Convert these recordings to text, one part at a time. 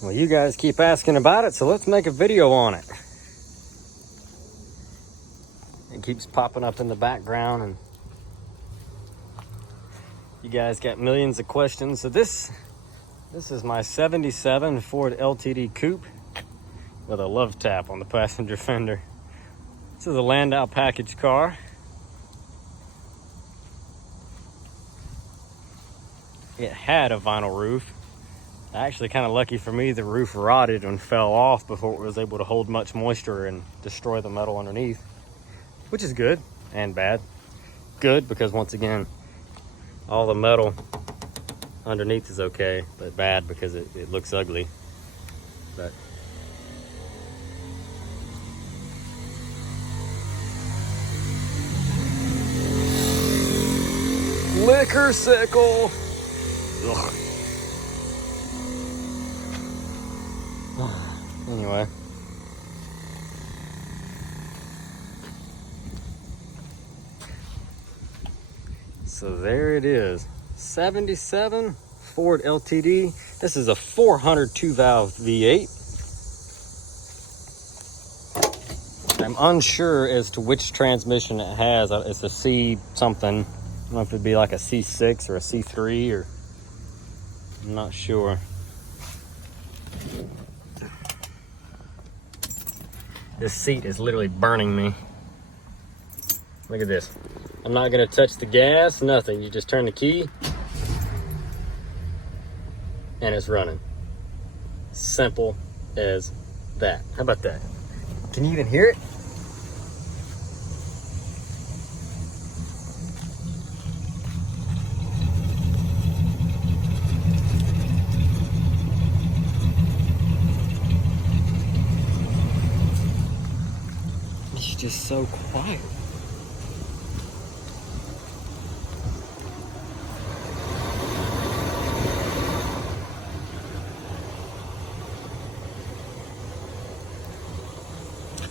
Well, you guys keep asking about it, so let's make a video on it. It keeps popping up in the background, and you guys got millions of questions. So this is my 77 Ford LTD Coupe with a love tap on the passenger fender. This is a Landau package car. It had a vinyl roof. Actually, kind of lucky for me, the roof rotted and fell off before it was able to hold much moisture and destroy the metal underneath, which is good and bad. Good because, once again, all the metal underneath is okay, but bad because it looks ugly. But liquor sickle. Ugh. Anyway, so there it is, 77 Ford LTD. This is a 402 valve V8. I'm unsure as to which transmission it has. It's a C something. I don't know if it'd be like a C6 or a C3, or I'm not sure. This seat is literally burning me. Look at this. I'm not gonna touch the gas, nothing. You just turn the key and it's running. Simple as that. How about that? Can you even hear it? It's just so quiet.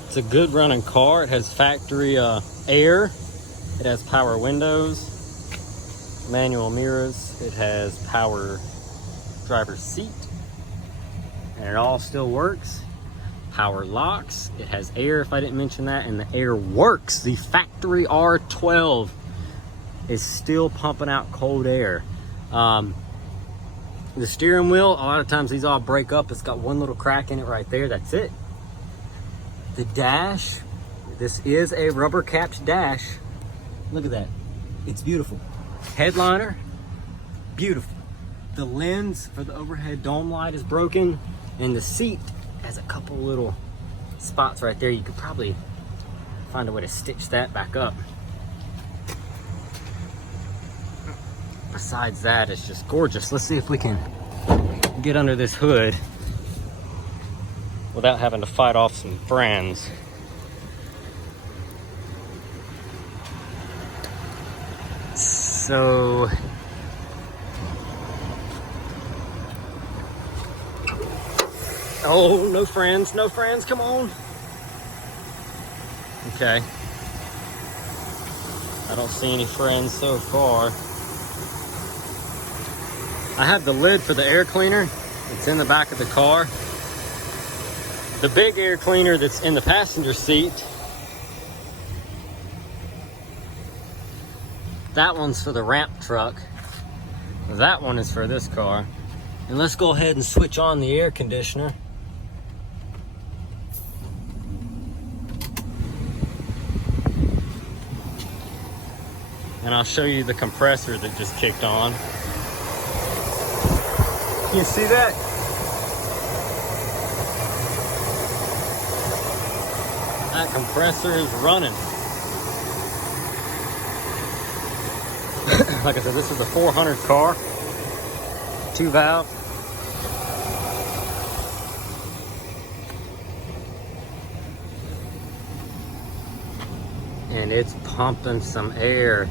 It's a good running car. It has factory air. It has power windows, manual mirrors. It has power driver's seat, and it all still works. Power locks. It has air, if I didn't mention that, and the air works. The factory R12 is still pumping out cold air. The steering wheel, a lot of times these all break up. It's got one little crack in it right there. That's it. The dash, this is a rubber capped dash. Look at that. It's beautiful. Headliner, beautiful. The lens for the overhead dome light is broken, and the seat has a couple little spots right there. You could probably find a way to stitch that back up. Besides that, it's just gorgeous. Let's see if we can get under this hood without having to fight off some friends. So oh, no friends, come on. Okay. I don't see any friends so far. I have the lid for the air cleaner. It's in the back of the car. The big air cleaner that's in the passenger seat, that one's for the ramp truck. That one is for this car. And let's go ahead and switch on the air conditioner. And I'll show you the compressor that just kicked on. Can you see that? That compressor is running. Like I said, this is a 400 car, 2 valve. And it's pumping some air.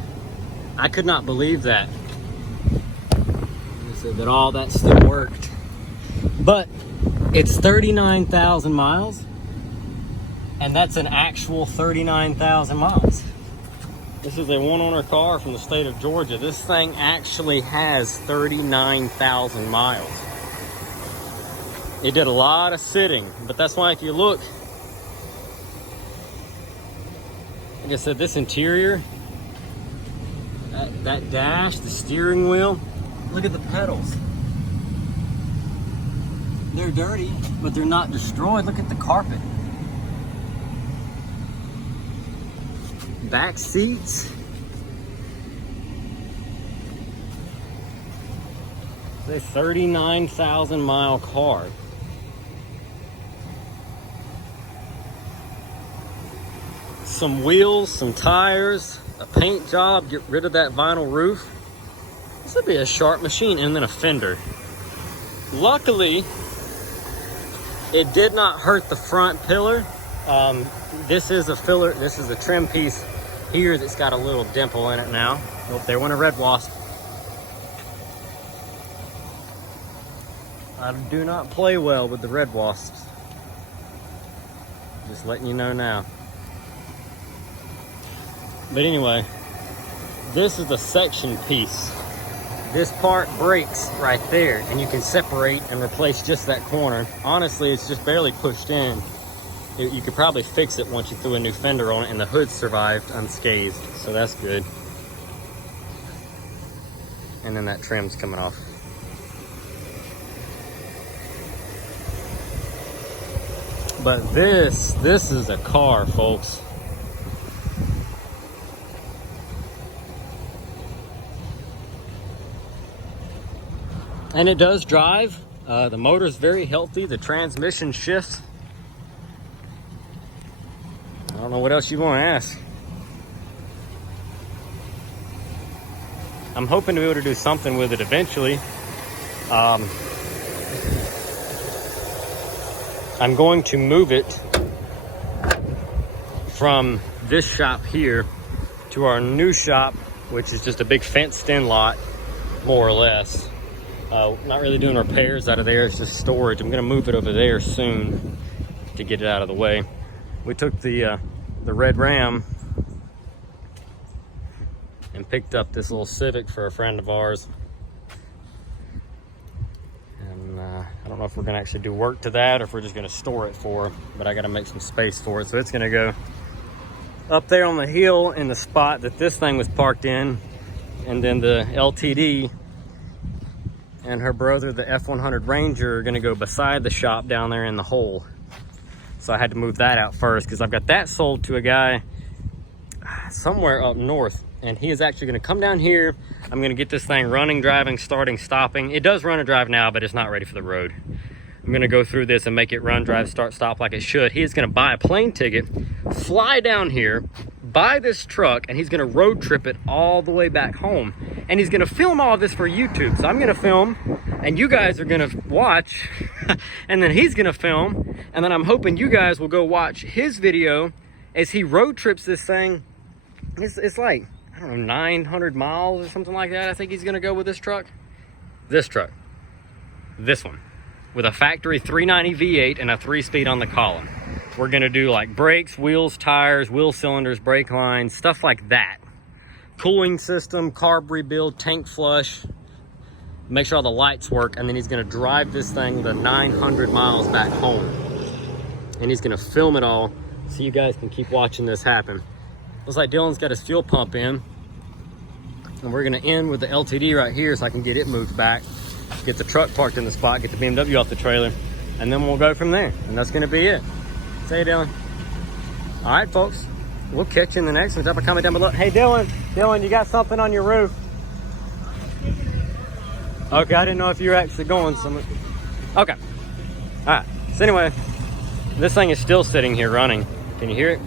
I could not believe that. They said that all that still worked. But it's 39,000 miles. And that's an actual 39,000 miles. This is a one-owner car from the state of Georgia. This thing actually has 39,000 miles. It did a lot of sitting, but that's why if you look, like I said, this interior, that dash, the steering wheel, look at the pedals. They're dirty, but they're not destroyed. Look at the carpet. Back seats. It's a 39,000 mile car. Some wheels, some tires, a paint job, get rid of that vinyl roof. This would be a sharp machine, and then a fender. Luckily, it did not hurt the front pillar. This is a filler, this is a trim piece here that's got a little dimple in it now. Oh, there went a red wasp. I do not play well with the red wasps. Just letting you know now. But anyway, this is the section piece. This part breaks right there, and you can separate and replace just that corner. Honestly, it's just barely pushed in. You could probably fix it once you threw a new fender on it, and the hood survived unscathed, so that's good. And then that trim's coming off. But this is a car, folks. And it does drive. The motor's very healthy. The transmission shifts. I don't know what else you want to ask. I'm hoping to be able to do something with it eventually. I'm going to move it from this shop here to our new shop, which is just a big fenced-in lot, more or less. Not really doing repairs out of there, it's just storage. I'm gonna move it over there soon to get it out of the way. We took the red Ram and picked up this little Civic for a friend of ours. And I don't know if we're gonna actually do work to that or if we're just gonna store it for her, but I gotta make some space for it. So it's gonna go up there on the hill in the spot that this thing was parked in, and then the LTD and her brother, the F100 Ranger, are gonna go beside the shop down there in the hole. So I had to move that out first because I've got that sold to a guy somewhere up north, and he is actually gonna come down here. I'm gonna get this thing running, driving, starting, stopping. It does run and drive now, but it's not ready for the road. I'm gonna go through this and make it run, drive, start, stop like it should. He is gonna buy a plane ticket, fly down here, buy this truck, and he's gonna road trip it all the way back home. And he's gonna film all of this for YouTube. So I'm gonna film, and you guys are gonna watch, and then he's gonna film, and then I'm hoping you guys will go watch his video as he road trips this thing. It's like, I don't know, 900 miles or something like that. I think he's gonna go with this truck. This truck, this one, with a factory 390 V8 and a 3-speed on the column. We're gonna do like brakes, wheels, tires, wheel cylinders, brake lines, stuff like that. Cooling system, carb rebuild, tank flush, make sure all the lights work, and then he's gonna drive this thing the 900 miles back home. And he's gonna film it all so you guys can keep watching this happen. Looks like Dylan's got his fuel pump in, and we're gonna end with the LTD right here so I can get it moved back, get the truck parked in the spot, get the BMW off the trailer, and then we'll go from there. And that's gonna be it. Say, Dylan. All right, folks. We'll catch you in the next one. Drop a comment down below. Hey, Dylan, you got something on your roof? Okay, I didn't know if you were actually going somewhere. Okay. All right. So anyway, this thing is still sitting here running. Can you hear it?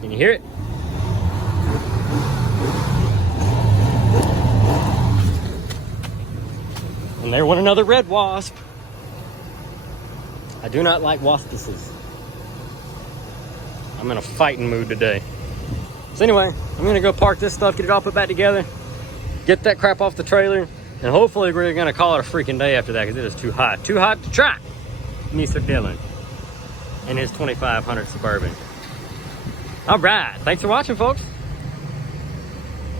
Can you hear it? And there went another red wasp. I do not like waspices. I'm in a fighting mood today. So anyway, I'm gonna go park this stuff, get it all put back together, get that crap off the trailer, and hopefully we're gonna call it a freaking day after that because it is too hot. Too hot to try. Mr. Dylan and his 2500 Suburban. All right, thanks for watching, folks.